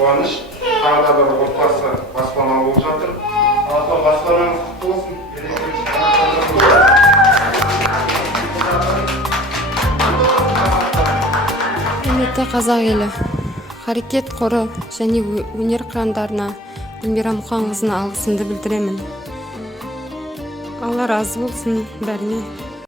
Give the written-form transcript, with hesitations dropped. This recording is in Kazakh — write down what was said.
қуаныш. Тағы да бір отбасы баспаналы болып жатыр. Апа, баспанаңыз құтты болсын. Құрметті қазақ елі, Харекет қоры және өнер қырандарына Эльмира Мұқанқызына алғысымды білдіремін. Алла разы болсын бәріне.